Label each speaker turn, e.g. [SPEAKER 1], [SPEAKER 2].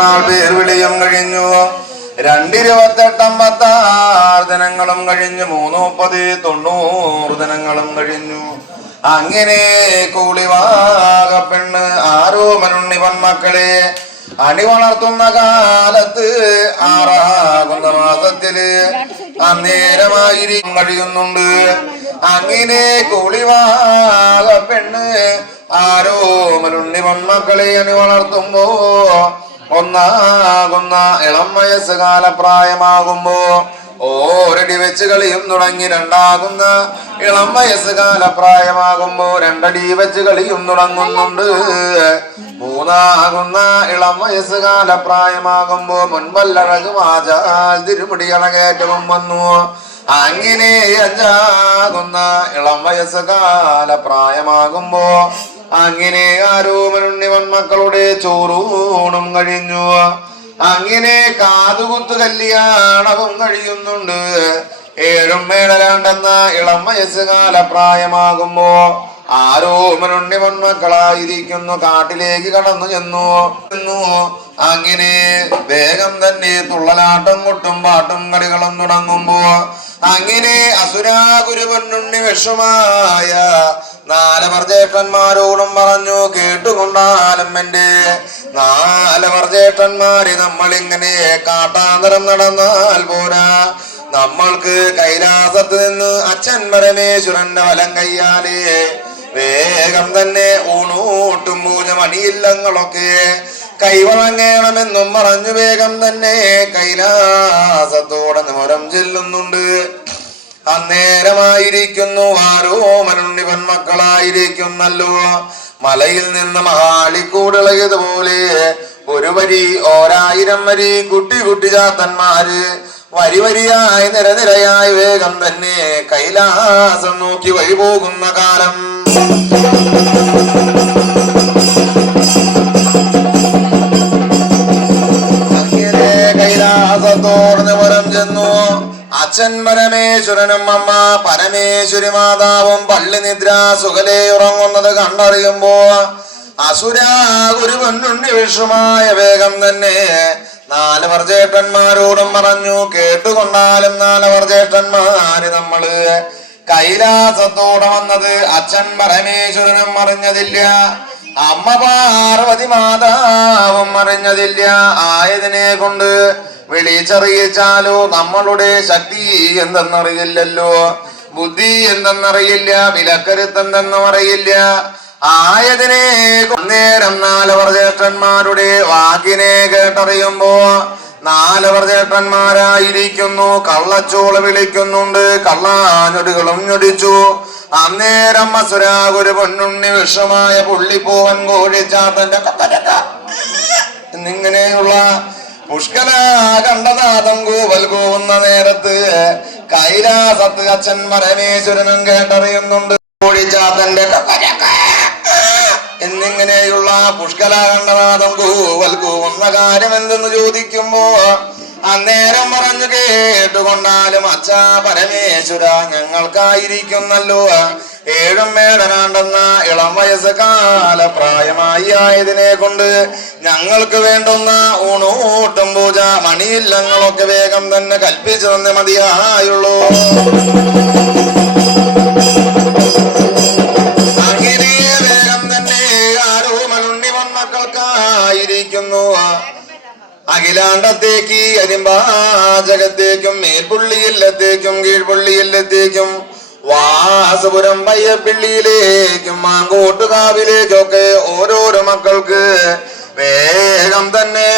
[SPEAKER 1] നാൾ പേർ വിളിയും കഴിഞ്ഞു. രണ്ടിരുപത്തെട്ട് അമ്പത്താറ് ദിനങ്ങളും കഴിഞ്ഞു. മൂന്ന് തൊണ്ണൂറ് ദിനങ്ങളും കഴിഞ്ഞു. അങ്ങനെ കൂളിവാക പെണ്ണ് ആരോ മനുണ്ണിവൻ മക്കളെ അണി വളർത്തുന്ന കാലത്ത് ആറാകുന്ന മാസത്തിൽ അന്നേരമായിരിക്കും കഴിയുന്നുണ്ട്. അങ്ങനെ കുളിവാക പെണ്ണ് ആരോ മലുണ്ണി മക്കളെ അണി വളർത്തുമ്പോ ഒന്നാകുന്ന ഇളം വയസ്സ് കാലപ്രായമാകുമ്പോ ഓരടി വെച്ച് കളിയും തുടങ്ങി രണ്ടാകുന്ന ഇളം വയസ്സ് കാലപ്രായമാകുമ്പോ രണ്ടടി വെച്ച് കളിയും തുടങ്ങുന്നുണ്ട്. മൂന്നാകുന്ന ഇളം വയസ്സ് കാലപ്രായമാകുമ്പോ മുൻപല്ലഴക് വാചാൽ തിരുമുടി അളകേറ്റവും വന്നു. അങ്ങനെ അഞ്ചാകുന്ന ഇളം വയസ്സ് കാലപ്രായമാകുമ്പോ അങ്ങനെ ആരോമനുണ്ണിവൻ മക്കളുടെ ചോറൂണും കഴിഞ്ഞു. അങ്ങനെ കാതുകുത്തു കല്യാണവും കഴിയുന്നുണ്ട്. ഏഴും മേളരാണ്ടെന്ന ഇളം വയസ്സുകാല പ്രായമാകുമ്പോ ആരോമനുണ്ണിവൻ മൺമക്കളായിരിക്കുന്നു കാട്ടിലേക്ക് കടന്നു ചെന്നു. അങ്ങനെ വേഗം തന്നെ തുള്ളലാട്ടം കൊട്ടും പാട്ടും കളികളും തുടങ്ങുമ്പോ അങ്ങനെ അസുരാഗുരു പൊന്നുണ്ണി വിഷമായ നാലവർ ചേട്ടന്മാരോടും പറഞ്ഞു കേട്ടുകൊണ്ടാലും എന്റെ നാലവർ നമ്മൾ ഇങ്ങനെ കാട്ടാന്തരം നടന്നാൽ പോരാ. നമ്മൾക്ക് കൈലാസത്ത് നിന്ന് അച്ഛൻ പരമേശ്വരന്റെ വലം കയ്യാലേ. വേഗം തന്നെ ഊണൂട്ടും പൂജ മണിയില്ലങ്ങളൊക്കെ കൈവണങ്ങണമെന്നും പറഞ്ഞു വേഗം തന്നെ കൈലാസത്തോടെ നിമരം ചെല്ലുന്നുണ്ട്. അന്നേരമായിരിക്കുന്നു ആരോ മനുണ്ണിവൻ മക്കളായിരിക്കുന്നല്ലോ മലയിൽ നിന്ന് മഹാളിക്കൂടിളയതുപോലെ ഒരു വരി ഓരായിരം വരി കുട്ടി കുട്ടി ചാത്തന്മാര് വരി വരിയായി നിരനിരയായി വേഗം തന്നെ കൈലാസം നോക്കി വഴി പോകുന്ന കാലം. പരമേശ്വരനും അമ്മ പരമേശ്വരി മാതാവും പള്ളി നിദ്ര സുഖലെ ഉറങ്ങുന്നത് കണ്ടറിയുമ്പോ അസുരാ ഒരു വിഷുമായ വേഗം തന്നെ നാല് വർജേട്ടന്മാരോടും പറഞ്ഞു. കേട്ടുകൊണ്ടാലും നാലവർ വർജേട്ടന്മാര് നമ്മൾ കൈലാസത്തോടെ വന്നത് അച്ഛൻ പരമേശ്വരനും അറിഞ്ഞതില്ല. അമ്മ പാർവതി മാതാവും അറിഞ്ഞതില്ല. ആയതിനെ കൊണ്ട് വിളിച്ചറിയിച്ചാലോ നമ്മളുടെ ശക്തി എന്തെന്നറിയില്ലല്ലോ? ബുദ്ധി എന്തെന്നറിയില്ല വിലക്കരുത്ത് എന്തെന്നും അറിയില്ല. ആയതിനെ നേരം നാലവർ ജ്യേഷ്ഠന്മാരുടെ വാക്കിനെ കേട്ടറിയുമ്പോ നാലവർ ചേട്ടന്മാരായിരിക്കുന്നു കള്ളച്ചോള വിളിക്കുന്നുണ്ട് കള്ളാഞ്ഞൊടികളും ഞൊടിച്ചു. അന്നേരം അസുരാകുരു പൊന്നുണ്ണി വിഷമായ പുള്ളിപ്പോവൻ കോഴിച്ചാത്തന്റെ കപ്പരക്ക എന്നിങ്ങനെയുള്ള പുഷ്കല കണ്ടനാഥം കൂവൽ കൂവുന്ന നേരത്ത് കൈലാസത്ത് അച്ഛൻ പരമേശ്വരനും കേട്ടറിയുന്നുണ്ട്. കോഴിച്ചാത്തന്റെ എന്നിങ്ങനെയുള്ള പുഷ്കല കണ്ടനാഥം കൂവൽ കൂവുന്ന കാര്യം എന്തെന്ന് ചോദിക്കുമ്പോ അന്നേരം പറഞ്ഞു കേട്ടുകൊണ്ടാലും അച്ഛാ പരമേശ്വര ഞങ്ങൾക്കായിരിക്കുന്നല്ലോ. ഏഴും മേടനാണ്ടെന്ന ഇളം വയസ്സ് കാല പ്രായമായി ആയതിനെ കൊണ്ട് ഞങ്ങൾക്ക് വേണ്ടുന്ന ഊണൂട്ടും പൂജ മണിയില്ലങ്ങളൊക്കെ വേഗം തന്നെ കൽപ്പിച്ചു തന്നെ മതിയായുള്ളൂ. അഖിലാണ്ടത്തേക്ക് അരിമ്പാചകത്തേക്കും മേൽപുള്ളിയില്ലത്തേക്കും കീഴ്പുള്ളിയില്ലത്തേക്കും വാസപുരം പയ്യപ്പിള്ളിയിലേക്കും മാങ്കോട്ടുകാവിലേക്കൊക്കെ ഓരോരോ മക്കൾക്ക് വേഗം തന്നെ